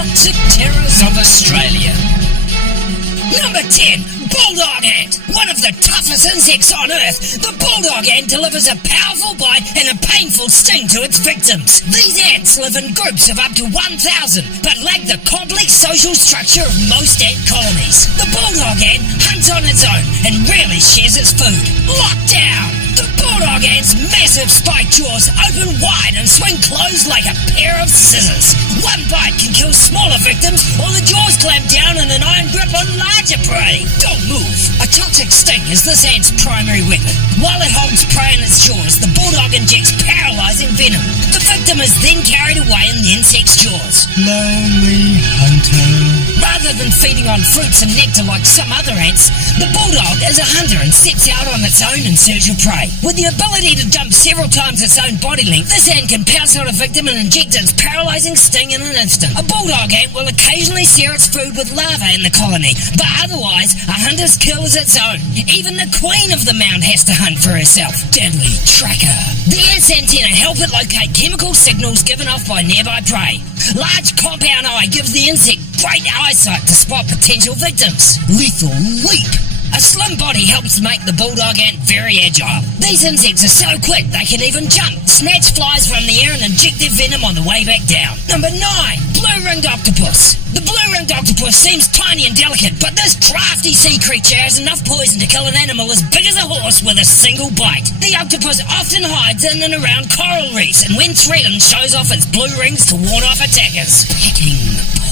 toxic terrors of Australia. Number 10. Bulldog ant. One of the toughest insects on Earth, the bulldog ant delivers a powerful bite and a painful sting to its victims. These ants live in groups of up to 1,000, but lack the complex social structure of most ant colonies. The bulldog ant hunts on its own and rarely shares its food. Lockdown. The bulldog ant's massive spiked jaws open wide and swing closed like a pair of scissors. One bite can kill smaller victims, or the jaws clamp down in an iron grip on larger prey. Don't move. A toxic sting is this ant's primary weapon. While it holds prey in its jaws, the bulldog injects paralyzing venom. The victim is then carried away in the insect's jaws. Lonely hunter. Rather than feeding on fruits and nectar like some other ants, the bulldog is a hunter and sets out on its own in search of prey. With the ability to jump several times its own body length, this ant can pounce on a victim and inject its paralyzing sting in an instant. A bulldog ant will occasionally share its food with larvae in the colony, but otherwise, a hunter's kill is its own. Even the queen of the mound has to hunt for herself. Deadly tracker. The ant's antennae help it locate chemical signals given off by nearby prey. Large compound eye gives the insect great eyesight to spot potential victims. Lethal leap. A slim body helps make the bulldog ant very agile. These insects are so quick they can even jump, snatch flies from the air and inject their venom on the way back down. Number 9. Blue-ringed octopus. The blue-ringed octopus seems tiny and delicate, but this crafty sea creature has enough poison to kill an animal as big as a horse with a single bite. The octopus often hides in and around coral reefs, and when threatened shows off its blue rings to warn off attackers. Picking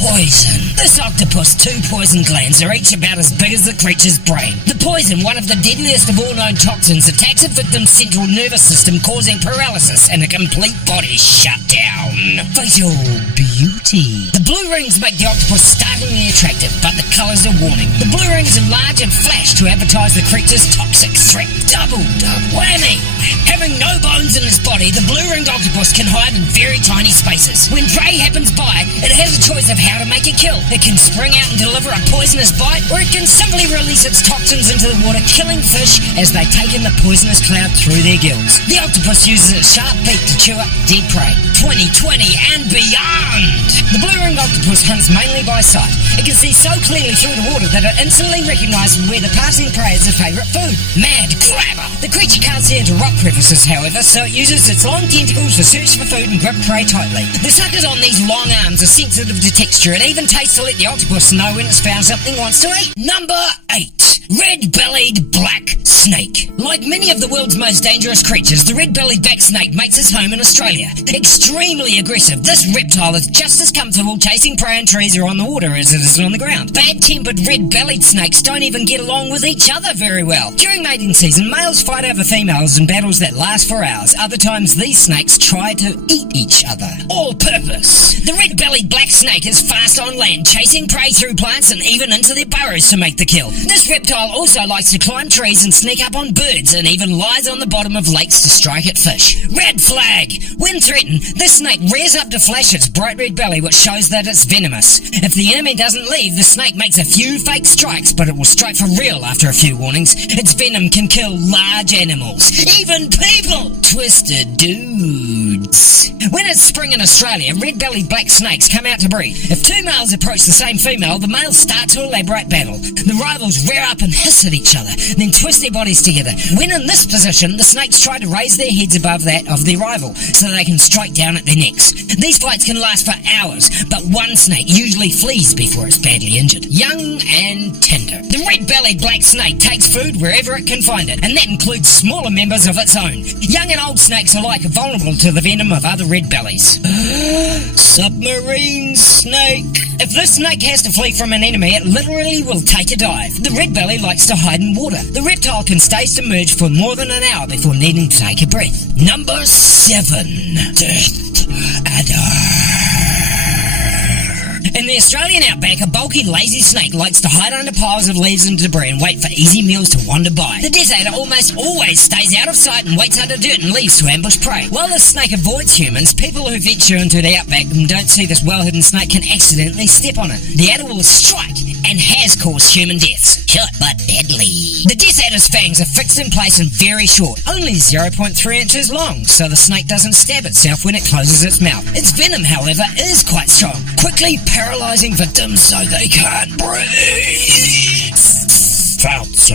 poison. This octopus' 2 poison glands are each about as big as the creature's brain. The poison, one of the deadliest of all known toxins, attacks a victim's central nervous system, causing paralysis and a complete body shutdown. Fatal beauty. The blue rings make the octopus startlingly attractive, but the colours are warning. The blue rings enlarge and flash to advertise the creature's toxic threat. Double whammy. Having no bones in its body, the blue-ringed octopus can hide in very tiny spaces. When prey happens by, it has a choice of how to make a kill. It can spring out and deliver a poisonous bite, or it can simply release its toxins into the water, killing fish as they take in the poisonous cloud through their gills. The octopus uses its sharp beak to chew up dead prey. 2020 and beyond! The blue-ringed octopus hunts mainly by sight. It can see so clearly through the water that it instantly recognises where the passing prey is its favourite food. Mad grabber! The creature can't see into rock crevices, however, so it uses its long tentacles to search for food and grip prey tightly. The suckers on these long arms are sensitive to texture and even taste to let the octopus know when it's found something it wants to eat. Number 8. Red-bellied black snake. Like many of the world's most dangerous creatures, the red-bellied black snake makes its home in Australia. Extremely aggressive, this reptile is just as comfortable chasing prey in trees or on the water as it is on the ground. Bad-tempered red-bellied snakes don't even get along with each other very well. During mating season, males fight over females in battles that last for hours. Other times, these snakes try to eat each other. All purpose. The red-bellied black snake is fast on land, chasing prey through plants and even into their burrows to make the kill. This reptile also likes to climb trees and sneak up on birds, and even lies on the bottom of lakes to strike at fish. Red flag. When threatened, this snake rears up to flash its bright red belly, which shows that it's venomous. If the enemy doesn't leave, the snake makes a few fake strikes, but it will strike for real after a few warnings. Its venom can kill large animals, even people. Twisted dudes. When it's spring in Australia, red-bellied black snakes come out to breed. If 2 males approach the same female, the males start to elaborate battle. The rivals rear up and hiss at each other, then twist their bodies together. When in this position, the snakes try to raise their heads above that of their rival, so they can strike down at their necks. These fights can last for hours, but one snake usually flees before it's badly injured. Young and tender. The red-bellied black snake takes food wherever it can find it, and that includes smaller members of its own. Young and old snakes alike are vulnerable to the venom of other red bellies. Submarine snake. If this snake has to flee from an enemy, it literally will take a dive. The red belly likes to hide in water. The reptile can stay submerged for more than an hour before needing to take a breath. Number 7. Death Adder. In the Australian outback, a bulky, lazy snake likes to hide under piles of leaves and debris and wait for easy meals to wander by. The death adder almost always stays out of sight and waits under dirt and leaves to ambush prey. While this snake avoids humans, people who venture into the outback and don't see this well-hidden snake can accidentally step on it. The adder will strike and has caused human deaths. Short but deadly. The death adder's fangs are fixed in place and very short, only 0.3 inches long, so the snake doesn't stab itself when it closes its mouth. Its venom, however, is quite strong, quickly paralyzing paralysing victims so they can't breathe. Felt so.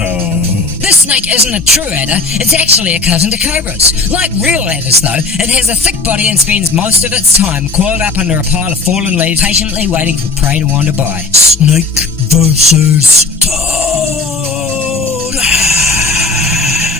This snake isn't a true adder, it's actually a cousin to cobras. Like real adders though, it has a thick body and spends most of its time coiled up under a pile of fallen leaves, patiently waiting for prey to wander by. Snake versus toad.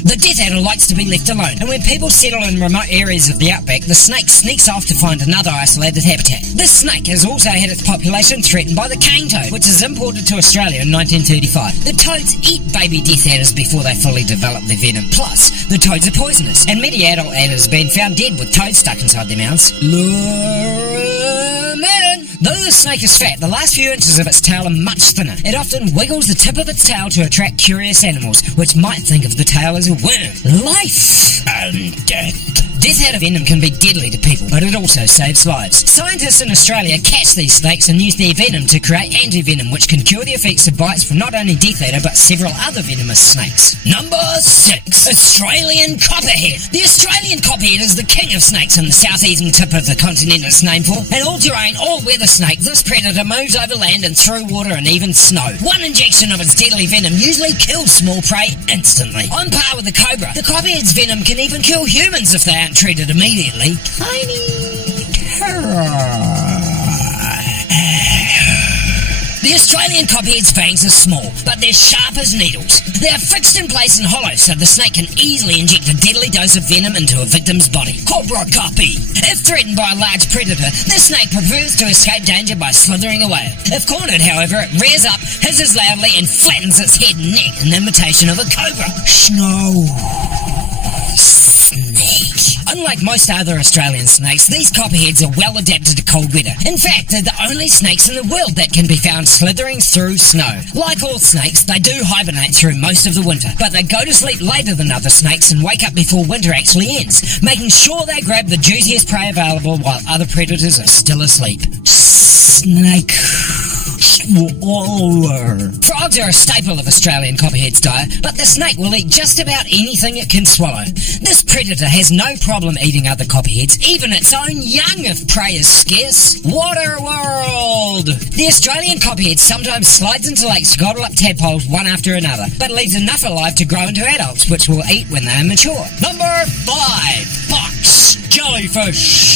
The death adder likes to be left alone, and when people settle in remote areas of the outback, the snake sneaks off to find another isolated habitat. This snake has also had its population threatened by the cane toad, which is imported to Australia in 1935. The toads eat baby death adders before they fully develop their venom. Plus, the toads are poisonous, and many adult adders have been found dead with toads stuck inside their mouths. Lure 'em in. Though the snake is fat, the last few inches of its tail are much thinner. It often wiggles the tip of its tail to attract curious animals, which might think of the tail as a worm. Life and death. Death adder venom can be deadly to people, but it also saves lives. Scientists in Australia catch these snakes and use their venom to create anti-venom, which can cure the effects of bites from not only death adder, but several other venomous snakes. Number 6. Australian copperhead. The Australian copperhead is the king of snakes in the southeastern tip of the continent it's named for. An all-terrain, all-weather snake, this predator moves over land and through water and even snow. One injection of its deadly venom usually kills small prey instantly. On par with the cobra, the copperhead's venom can even kill humans if they aren't treated immediately. Tiny terror. The Australian copperhead's fangs are small, but they're sharp as needles. They are fixed in place and hollow, so the snake can easily inject a deadly dose of venom into a victim's body. Cobra copy. If threatened by a large predator, this snake prefers to escape danger by slithering away. If cornered, however, it rears up, hisses loudly, and flattens its head and neck in imitation of a cobra. Snow snake. Unlike most other Australian snakes, these copperheads are well adapted to cold weather. In fact, they're the only snakes in the world that can be found slithering through snow. Like all snakes, they do hibernate through most of the winter, but they go to sleep later than other snakes and wake up before winter actually ends, making sure they grab the juiciest prey available while other predators are still asleep. Snake swallower. Frogs are a staple of Australian copperhead's diet, but the snake will eat just about anything it can swallow. This predator has no problem eating other copperheads, even its own young if prey is scarce. Water world! The Australian copperhead sometimes slides into lakes to gobble up tadpoles one after another, but leaves enough alive to grow into adults, which will eat when they are mature. Number 5. Box jellyfish.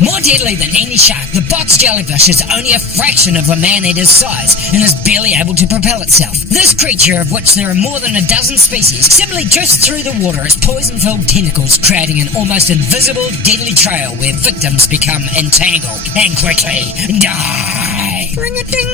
More deadly than any shark, the box jellyfish is only a fraction of a man-eater's size and is barely able to propel itself. This creature, of which there are more than a dozen species, simply drifts through the water, its poison-filled tentacles creating an almost invisible, deadly trail where victims become entangled and quickly die. Ring-a-ding!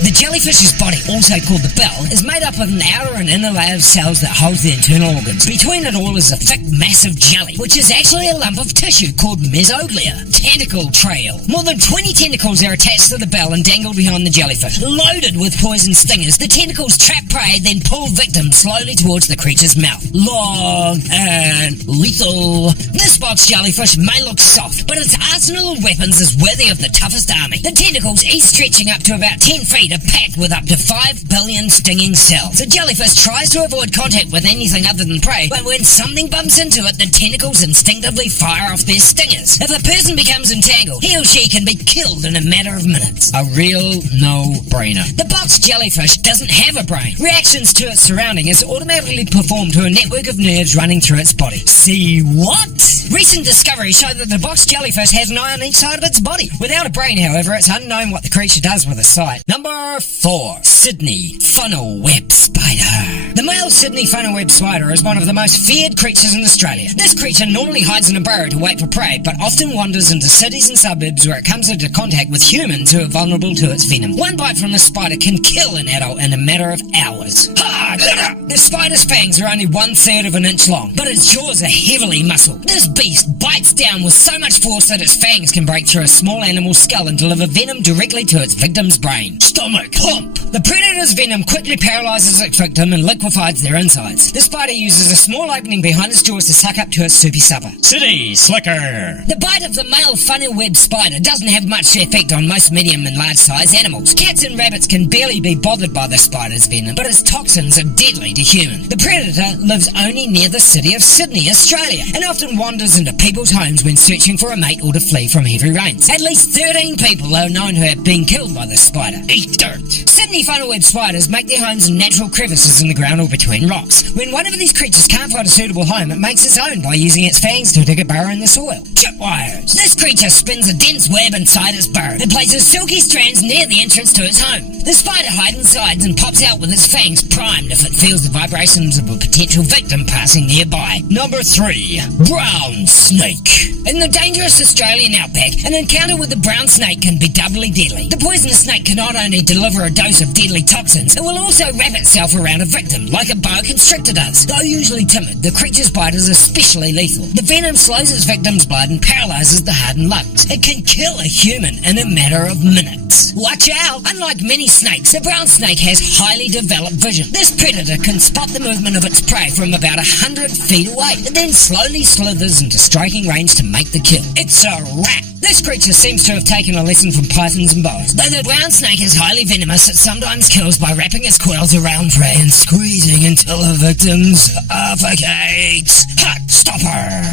The jellyfish's body, also called the bell, is made up of an outer and inner layer of cells that holds the internal organs. Between it all is a thick, massive jelly, which is actually a lump of tissue called mesoglia. Tentacle trail. More than 20 tentacles are attached to the bell and dangled behind the jellyfish. Loaded with poison stingers, the tentacles trap prey, then pull victims slowly towards the creature's mouth. Long and lethal. This box jellyfish may look soft, but its arsenal of weapons is worthy of the toughest army. The tentacles, each stretching up to about 10 feet, are packed with up to 5 billion stinging cells. The jellyfish tries to avoid contact with anything other than prey, but when something bumps into it, the tentacles instinctively fire off their stingers. If a person becomes entangled, he or she can be killed in a matter of minutes. A real no-brainer. The box jellyfish doesn't have a brain. Reactions to its surroundings is automatically performed to a network of nerves running through its body. See what? Recent discoveries show that the box jellyfish has an eye on each side of its body. Without a brain, however, it's unknown what the creature does with a sight. Number 4. Sydney funnel web spider. The male Sydney funnel web spider is one of the most feared creatures in Australia. This creature normally hides in a burrow to wait for prey, but often wanders into cities and suburbs where it comes into contact with humans who are vulnerable to its venom. One bite from the spider can kill an adult in a matter of hours. The spider's fangs are only 1/3 of an inch long, but its jaws are heavily muscled. This beast bites down with so much force that its fangs can break through a small animal's skull and deliver venom directly to its victim's brain. Stomach stomach. Pump! The predator's venom quickly paralyzes its victim and liquefies their insides. The spider uses a small opening behind its jaws to suck up to its soupy supper. City slicker. The bite of the male funnel-web spider doesn't have much effect on most medium and large-sized animals. Cats and rabbits can barely be bothered by the spider's venom, but its toxins are deadly to humans. The predator lives only near the city of Sydney, Australia, and often wanders into people's homes when searching for a mate or to flee from heavy rains. At least 13 people are known to have been killed by this spider. Eat dirt. Sydney funnel-web spiders make their homes in natural crevices in the ground or between rocks. When one of these creatures can't find a suitable home, it makes its own by using its fangs to dig a burrow in the soil. Tripwires. This creature spins a dense web inside its burrow. It places silky strands near the entrance to its home. The spider hides inside and pops out with its fangs primed if it feels the vibrations of a potential victim passing nearby. Number 3. Brown snake. In the dangerous Australian outback, an encounter with the brown snake can be doubly deadly. The poisonous snake can not only deliver a dose of deadly toxins, it will also wrap itself around a victim, like a boa constrictor does. Though usually timid, the creature's bite is especially lethal. The venom slows its victim's blood and paralyzes the hardened lungs. It can kill a human in a matter of minutes. Watch out! Unlike many snakes, the brown snake has highly developed vision. This predator can spot the movement of its prey from about 100 feet away. It then slowly slithers into striking range to make the kill. It's a rat! This creature seems to have taken a lesson from pythons and boas. Though the brown snake is highly venomous, it sometimes kills by wrapping its coils around prey and squeezing until the victim suffocates. Heart stopper!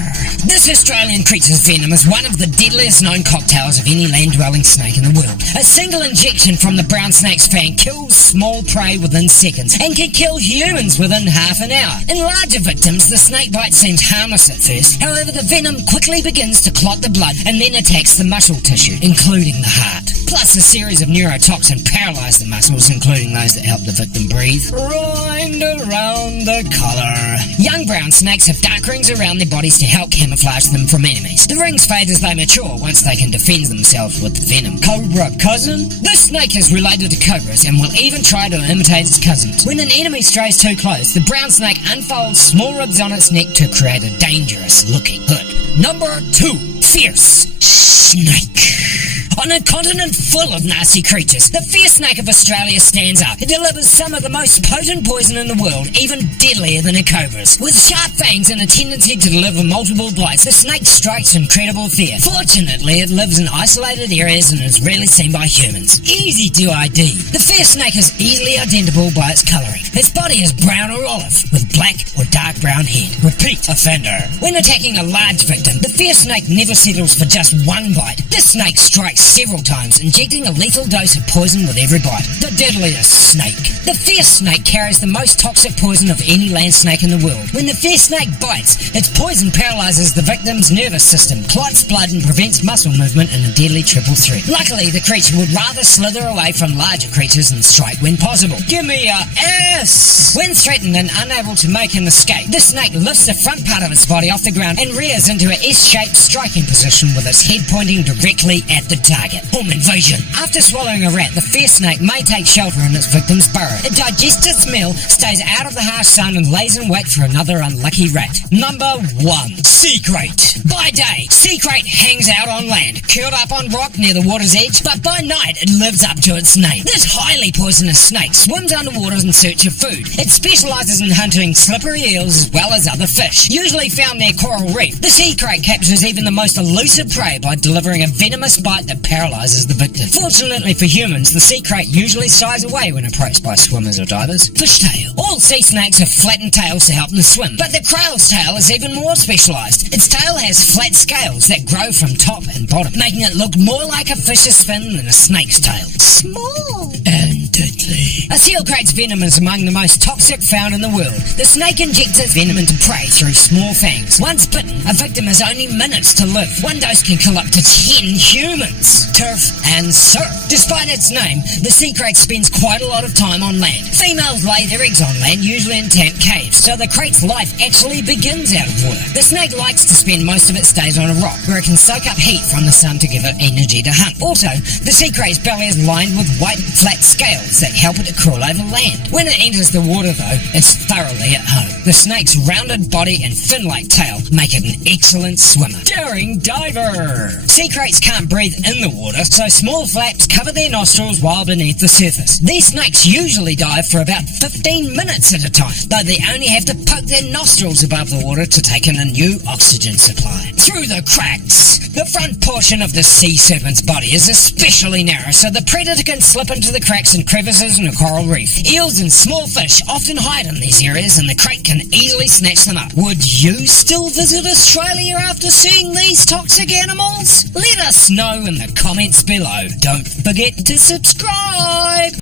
This Australian creature's venom is one of the deadliest known cocktails of any land-dwelling snake in the world. A single injection from the brown snake's fang kills small prey within seconds and can kill humans within half an hour. In larger victims, the snake bite seems harmless at first. However, the venom quickly begins to clot the blood and then attacks the muscle tissue, including the heart. Plus, a series of neurotoxin paralyze the muscles, including those that help the victim breathe. Rind around the collar. Young brown snakes have dark rings around their bodies to help camouflage them from enemies. The rings fade as they mature once they can defend themselves with the venom. Cobra cousin? This snake is related to cobras and will even try to imitate its cousins. When an enemy strays too close, the brown snake unfolds small ribs on its neck to create a dangerous-looking hood. Number 2. Fierce snake. On a continent full of nasty creatures, the fierce snake of Australia stands out. It delivers some of the most potent poison in the world, even deadlier than a cobra's. With sharp fangs and a tendency to deliver multiple bites, the snake strikes incredible fear. Fortunately, it lives in isolated areas and is rarely seen by humans. Easy to ID. The fierce snake is easily identifiable by its colouring. Its body is brown or olive, with black or dark brown head. Repeat offender. When attacking a large victim, the fierce snake never settles for just one bite. This snake strikes several times, injecting a lethal dose of poison with every bite. The deadliest snake. The fierce snake carries the most toxic poison of any land snake in the world. When the fierce snake bites, its poison paralyzes the victim's nervous system, clots blood and prevents muscle movement in a deadly triple threat. Luckily, the creature would rather slither away from larger creatures and strike when possible. Give me a S! When threatened and unable to make an escape, the snake lifts the front part of its body off the ground and rears into an S-shaped striking position with its head pointing directly at the target. Home invasion. After swallowing a rat, the fierce snake may take shelter in its victim's burrow. It digests its meal, stays out of the harsh sun, and lays in wait for another unlucky rat. Number 1. Sea crate. By day, sea crate hangs out on land, curled up on rock near the water's edge, but by night it lives up to its name. This highly poisonous snake swims underwater in search of food. It specializes in hunting slippery eels as well as other fish, usually found near coral reef. The sea crate captures even the most elusive prey by delivering a venomous bite that paralyzes the victim. Fortunately for humans, the sea crate usually shies away when approached by swimmers or divers. Fishtail. All sea snakes have flattened tails to help them swim, but the cray's tail is even more specialized. Its tail has flat scales that grow from top and bottom, making it look more like a fish's fin than a snake's tail. Small and deadly. A seal crate's venom is among the most toxic found in the world. The snake injects its venom into prey through small fangs. Once bitten, a victim has only minutes to live. One dose can kill up to 10 humans. Turf and surf. Despite its name, the sea crate spends quite a lot of time on land. Females lay their eggs on land, usually in tamp caves, so the crate's life actually begins out of water. The snake likes to spend most of its days on a rock, where it can soak up heat from the sun to give it energy to hunt. Also, the sea crate's belly is lined with white, flat scales claws that help it to crawl over land. When it enters the water, though, it's thoroughly at home. The snake's rounded body and fin-like tail make it an excellent swimmer. Daring diver. Sea kraits can't breathe in the water, so small flaps cover their nostrils while beneath the surface. These snakes usually dive for about 15 minutes at a time, though they only have to poke their nostrils above the water to take in a new oxygen supply. Through the cracks! The front portion of the sea serpent's body is especially narrow, so the predator can slip into the cracks and crevices in a coral reef. Eels and small fish often hide in these areas, and the crate can easily snatch them up. Would you still visit Australia after seeing these toxic animals? Let us know in the comments below. Don't forget to subscribe!